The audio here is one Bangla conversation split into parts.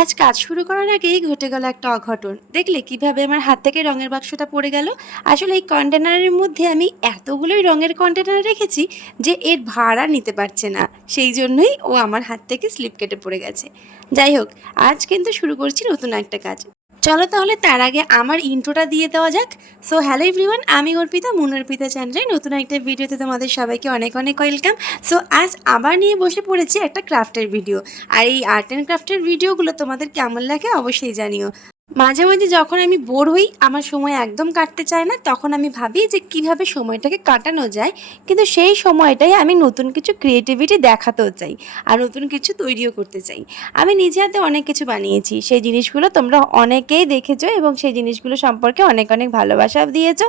আজ কাজ শুরু করার আগেই ঘটে গেল একটা অঘটন। দেখলে কীভাবে আমার হাত থেকে রঙের বাক্সটা পড়ে গেল? আসলে এই কন্টেনারের মধ্যে আমি এতগুলোই রঙের কন্টেনার রেখেছি যে এর ভাড়া নিতে পারছে না। সেই জন্যই ও আমার হাত থেকে স্লিপ কেটে পড়ে গেছে। যাই হোক, আজ কিন্তু শুরু করছি নতুন একটা কাজ। চলো তাহলে তার আগে আমার ইন্ট্রোটা দিয়ে দেওয়া যাক। সো হ্যালো এভরিওয়ান আমি অর্পিতা মুন অর্পিতা চ্যানেলে নতুন একটা ভিডিওতে তোমাদের সবাইকে অনেক অনেক ওয়েলকাম সো আজ আবার নিয়ে বসে পড়েছি একটা ক্রাফটের ভিডিও আর এই আর্ট অ্যান্ড ক্রাফটের ভিডিওগুলো তোমাদের কেমন লাগে অবশ্যই জানিও। মাঝে মাঝে যখন আমি বোর হই, আমার সময় একদম কাটতে চায় না, তখন আমি ভাবি যে কীভাবে সময়টাকে কাটানো যায়। কিন্তু সেই সময়টাই আমি নতুন কিছু ক্রিয়েটিভিটি দেখাতেও চাই আর নতুন কিছু তৈরিও করতে চাই। আমি নিজে হাতে অনেক কিছু বানিয়েছি, সেই জিনিসগুলো তোমরা অনেকেই দেখেছ এবং সেই জিনিসগুলো সম্পর্কে অনেক অনেক ভালোবাসাও দিয়েছ।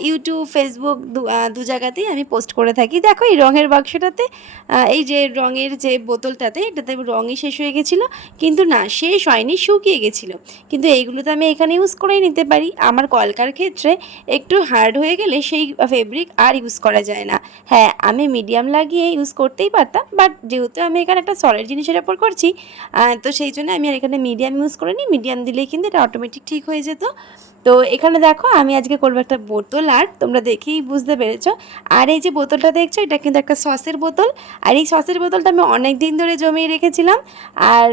ইউটিউব ফেসবুক দু- জায়গাতেই আমি পোস্ট করে থাকি। দেখো এই রঙের বাক্সটাতে এই যে রঙের যে বোতলটাতে, এটাতে রঙই শেষ হয়ে গেছিল। কিন্তু না, শেষ হয়নি, শুকিয়ে গেছিল। কিন্তু এইগুলো তো আমি এখানে ইউজ করেই নিতে পারি। আমার কলকার ক্ষেত্রে একটু হার্ড হয়ে গেলে সেই ফেব্রিক আর ইউজ করা যায় না। হ্যাঁ আমি মিডিয়াম লাগিয়ে ইউজ করতেই পারতাম বাট যেহেতু আমি এখানে একটা সলিড জিনিসের ওপর করছি তো সেই জন্য আমি আর এখানে মিডিয়াম ইউজ করিনি। মিডিয়াম দিলেই কিন্তু এটা অটোমেটিক ঠিক হয়ে যেত। তো এখানে দেখো, আমি আজকে করব একটা বোতল, আর তোমরা দেখেই বুঝতে পেরেছ। আর এই যে বোতলটা দেখছ, এটা কিন্তু একটা সসের বোতল। আর এই সসের বোতলটা আমি অনেক দিন ধরে জমিয়ে রেখেছিলাম। আর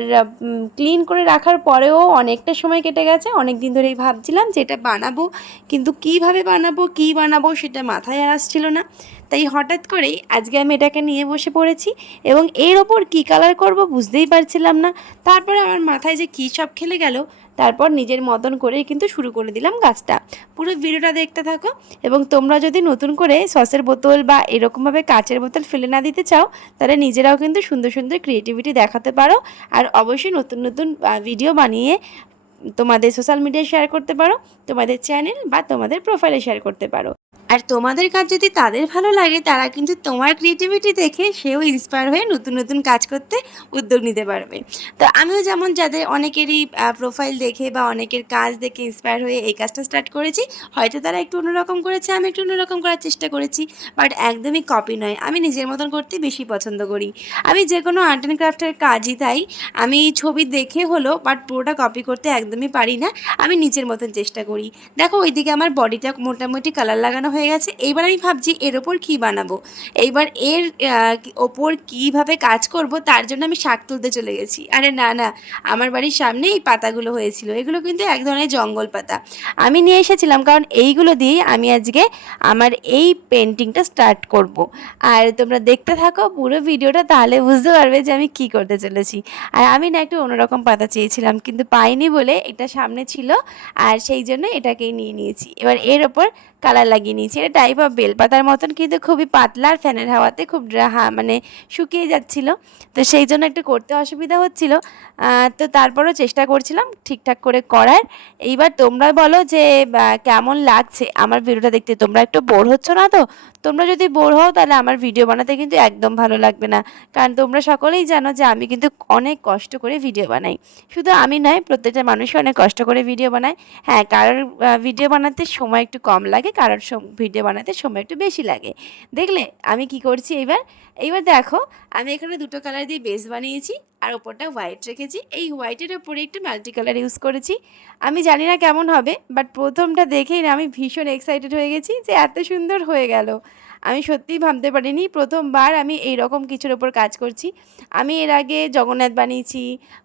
ক্লিন করে রাখার পরেও অনেকটা সময় কেটে গেছে। অনেক দিন ধরেই ভাবছিলাম যে এটা বানাবো। কিন্তু কীভাবে বানাবো, কি বানাবো, সেটা মাথায় আর আসছিল না। তাই হঠাৎ করেই আজকে আমি এটাকে নিয়ে বসে পড়েছি এবং এর ওপর কী কালার করব বুঝতেই পারছিলাম না। তারপরে আমার মাথায় যে কী সব খেলে গেল, তারপর নিজের মতন করেই কিন্তু শুরু করে দিলাম গাছটা। পুরো ভিডিওটা দেখতে থাকো এবং তোমরা যদি নতুন করে সসের বোতল বা এরকমভাবে কাচের বোতল ফেলে না দিতে চাও, তাহলে নিজেরাও কিন্তু সুন্দর সুন্দর ক্রিয়েটিভিটি দেখাতে পারো। আর অবশ্যই নতুন নতুন ভিডিও বানিয়ে তোমাদের সোশ্যাল মিডিয়ায় শেয়ার করতে পারো, তোমাদের চ্যানেল বা তোমাদের প্রোফাইলে শেয়ার করতে পারো। আর তোমাদের কাজ যদি তাদের ভালো লাগে, তারা কিন্তু তোমার ক্রিয়েটিভিটি দেখে সেও ইন্সপায়ার হয়ে নতুন নতুন কাজ করতে উদ্যোগ নিতে পারবে। তো আমিও যেমন যাদের অনেকেরই প্রোফাইল দেখে বা অনেকের কাজ দেখে ইন্সপায়ার হয়ে এই কাজটা স্টার্ট করেছি, হয়তো তারা একটু অন্যরকম করেছে, আমি একটু অন্যরকম করার চেষ্টা করেছি বাট একদমই কপি নয়। আমি নিজের মতন করতে বেশি পছন্দ করি। আমি যে কোনো আর্ট অ্যান্ড ক্রাফটের কাজই তাই, আমি ছবি দেখে হলো বাট পুরোটা কপি করতে একদমই পারি না। আমি নিজের মতন চেষ্টা করি। দেখো, ওইদিকে আমার বডিটা মোটামুটি কালার লাগানো হয়ে গেছে। এইবার আমি ভাবছি, এর ওপর কী বানাবো? এইবার এর ওপর কীভাবে কাজ করব, তার জন্য আমি শাক তুলতে চলে গেছি। আরে না না, আমার বাড়ির সামনে এই পাতাগুলো হয়েছিল। এগুলো কিন্তু এক ধরনের জঙ্গল পাতা। আমি নিয়ে এসেছিলাম, কারণ এইগুলো দিয়েই আমি আজকে আমার এই পেন্টিংটা স্টার্ট করব। আর তোমরা দেখতে থাকো পুরো ভিডিওটা, তাহলে বুঝতে পারবে যে আমি কি করতে চলেছি। আর আমি না একটু অন্যরকম পাতা চেয়েছিলাম, কিন্তু পাইনি বলে এটা সামনে ছিল আর সেই জন্য এটাকেই নিয়ে নিয়েছি। এবার এর ওপর কালার লাগিয়ে নিয়েছি। এটা টাইপ অফ বেলপাতার মতন কিন্তু খুবই পাতলা আর ফ্যানের হাওয়াতে খুব হা মানে শুকিয়ে যাচ্ছিল। তো সেই জন্য একটু করতে অসুবিধা হচ্ছিল। তো তারপরও চেষ্টা করছিলাম ঠিকঠাক করে করার। এইবার তোমরা বলো যে কেমন লাগছে আমার ভিডিওটা দেখতে? তোমরা একটু বোর হচ্ছ না তো? তোমরা যদি বোর হও তাহলে আমার ভিডিও বানাতে কিন্তু একদম ভালো লাগবে না। কারণ তোমরা সকলেই জানো যে আমি কিন্তু অনেক কষ্ট করে ভিডিও বানাই। শুধু আমি নয়, প্রত্যেকটা মানুষই অনেক কষ্ট করে ভিডিও বানায়। হ্যাঁ কারোর ভিডিও বানাতে সময় একটু কম লাগে, কারোর ভিডিও বানাতে সময় একটু বেশি লাগে। দেখলে আমি কি করছি এইবার এইবার দেখো, আমি এখানে দুটো কালার দিয়ে বেস বানিয়েছি, আর ওপরটা হোয়াইট রেখেছি। এই হোয়াইটের ওপরে একটু মাল্টি কালার ইউজ করেছি। আমি জানি না কেমন হবে বাট প্রথমটা দেখেই না আমি ভীষণ এক্সাইটেড হয়ে গেছি যে এত সুন্দর হয়ে গেল। আমি সত্যিই ভাবতে পারিনি। প্রথমবার আমি এই রকম কিছুর ওপর কাজ করছি। আমি এর আগে জগন্নাথ বানিয়েছি,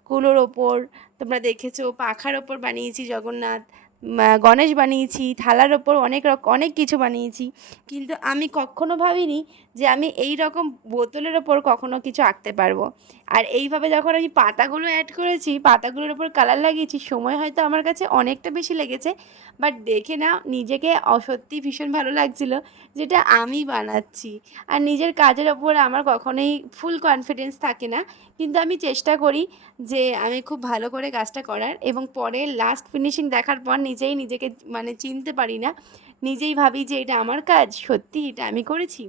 কুলোর ওপর, তোমরা দেখেছ, পাখার ওপর বানিয়েছি জগন্নাথ গণেশ বানিয়েছি, থালার ওপর অনেক রকম অনেক কিছু বানিয়েছি। কিন্তু আমি কখনো ভাবিনি যে আমি এই রকম বোতলের ওপর কখনো কিছু আঁকতে পারব। আর এইভাবে যখন আমি পাতাগুলো অ্যাড করেছি, পাতাগুলোর ওপর কালার লাগিয়েছি, সময় হয়তো আমার কাছে অনেকটা বেশি লেগেছে বাট দেখে না নিজেকে অ- সত্যি ভীষণ ভালো লাগছিল যেটা আমি বানাচ্ছি। আর নিজের কাজের ওপর আমার কখনোই ফুল কনফিডেন্স থাকে না, কিন্তু আমি চেষ্টা করি যে আমি খুব ভালো করে কাজটা করার এবং পরে লাস্ট ফিনিশিং দেখার পর নিজেই নিজেকে মানে চিনতে পারি না, নিজেই ভাবি যে এটা আমার কাজ সত্যি এটা আমি করেছি।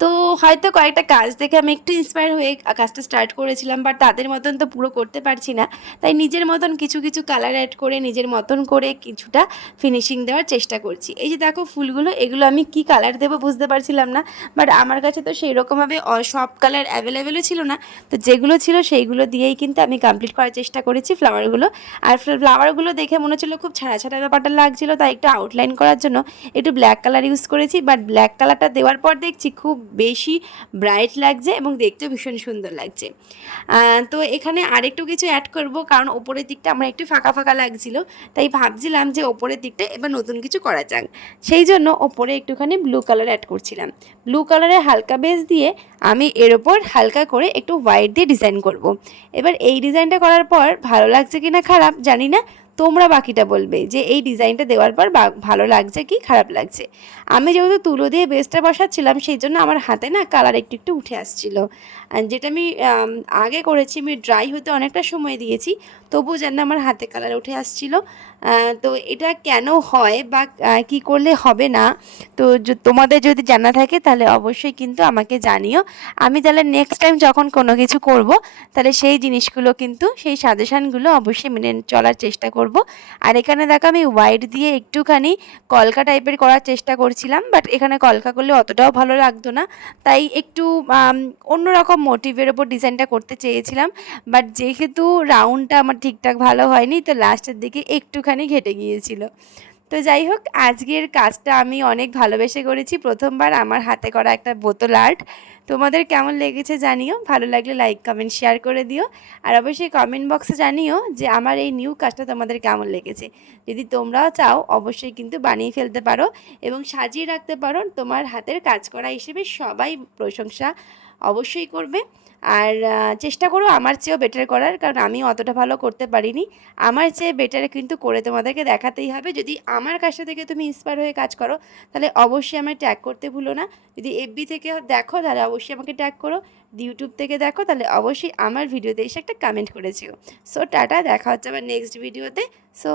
তো হয়তো কয়েকটা কাজ দেখে আমি একটু ইন্সপায়ার হয়ে কাজটা স্টার্ট করেছিলাম বাট তাদের মতন তো পুরো করতে পারছি না। তাই নিজের মতন কিছু কিছু কালার অ্যাড করে, নিজের মতন করে কিছুটা ফিনিশিং দেওয়ার চেষ্টা করছি। এই যে দেখো ফুলগুলো, এগুলো আমি কি কালার দেবো বুঝতে পারছিলাম না বাট আমার কাছে তো সেই রকমভাবে সব কালার অ্যাভেলেবেলও ছিল না। তো যেগুলো ছিল সেইগুলো দিয়েই কিন্তু আমি কমপ্লিট করার চেষ্টা করেছি ফ্লাওয়ারগুলো আর ফ্লাওয়ারগুলো দেখে মনে হচ্ছিল খুব ছাড়া ছাড়া ব্যাপারটা লাগছিল, তাই একটু আউটলাইন করার জন্য একটু ব্ল্যাক কালার ইউজ করেছি। বাট ব্ল্যাক কালারটা দেওয়ার পর দেখছি খুব বেশি ব্রাইট লাগছে এবং দেখতেও ভীষণ সুন্দর লাগছে। তো এখানে আরেকটু কিছু অ্যাড করব, কারণ ওপরের দিকটা আমার একটু ফাঁকা ফাঁকা লাগছিল, তাই ভাবছিলাম যে ওপরের দিকটা এবার নতুন কিছু করা যাক। সেই জন্য ওপরে একটুখানি ব্লু কালার অ্যাড করছিলাম। ব্লু কালারে হালকা বেস দিয়ে আমি এর ওপর হালকা করে একটু হোয়াইট দিয়ে ডিজাইন করব। এবার এই ডিজাইনটা করার পর ভালো লাগছে কি না খারাপ জানি না তোমরা বাকিটা বলবে যে এই ডিজাইনটা দেওয়ার পর ভালো লাগছে কি, খারাপ লাগছে। আমি যেহেতু তুলো দিয়ে বেসটা বসাচ্ছিলাম, সেই জন্য আমার হাতে না কালার একটু একটু উঠে আসছিল। যেটা আমি আগে করেছি, আমি ড্রাই হতে অনেকটা সময় দিয়েছি, তবুও যেন আমার হাতে কালার উঠে আসছিল। তো এটা কেন হয় বা কি করলে হবে না, তো তোমাদের যদি জানা থাকে, তাহলে অবশ্যই কিন্তু আমাকে জানিও। আমি তাহলে নেক্সট টাইম যখন কোনো কিছু করব, তাহলে সেই জিনিসগুলো কিন্তু, সেই সাজেশানগুলো অবশ্যই মেনে চলার চেষ্টা করব। আর এখানে দেখো আমি হোয়াইট দিয়ে একটুখানি কলকা টাইপের করার চেষ্টা করছিলাম বাট এখানে কলকা করলে অতটাও ভালো লাগতো না। তাই একটু অন্যরকম মোটিভের ওপর ডিজাইনটা করতে চেয়েছিলাম বাট যেহেতু রাউন্ডটা আমার ঠিকঠাক ভালো হয়নি, তো লাস্টের দিকে একটুখানি ঘেটে গিয়েছিল। তো যাই হোক, আজকের কাজটা আমি অনেক ভালোবেসে করেছি। প্রথমবার আমার হাতে করা একটা বোতল আর্ট। তোমাদের কেমন লেগেছে জানিও। ভালো লাগলে লাইক, কমেন্ট, শেয়ার করে দিও। আর অবশ্যই কমেন্ট বক্সে জানিও যে আমার এই নিউ কাজটা তোমাদের কেমন লেগেছে। যদি তোমরাও চাও, অবশ্যই কিন্তু বানিয়ে ফেলতে পারো এবং সাজিয়ে রাখতে পারো। তোমার হাতের কাজ করা হিসেবে সবাই প্রশংসা অবশ্যই করবে। আর চেষ্টা করো আমার চেয়েও বেটার করার, কারণ আমি অতটা ভালো করতে পারিনি। আমার চেয়ে বেটার কিন্তু করে তোমাদেরকে দেখাতেই হবে। যদি আমার কাজটা থেকে তুমি ইন্সপায়ার হয়ে কাজ করো, তাহলে অবশ্যই আমায় ট্যাগ করতে ভুলো না। যদি এফবি থেকে দেখো, তাহলে অবশ্যই আমাকে ট্যাগ করো। ইউটিউব থেকে দেখো, তাহলে অবশ্যই আমার ভিডিওতে এসে একটা কমেন্ট করেছিও সো টাটা, দেখা হচ্ছে আবার নেক্সট ভিডিওতে সো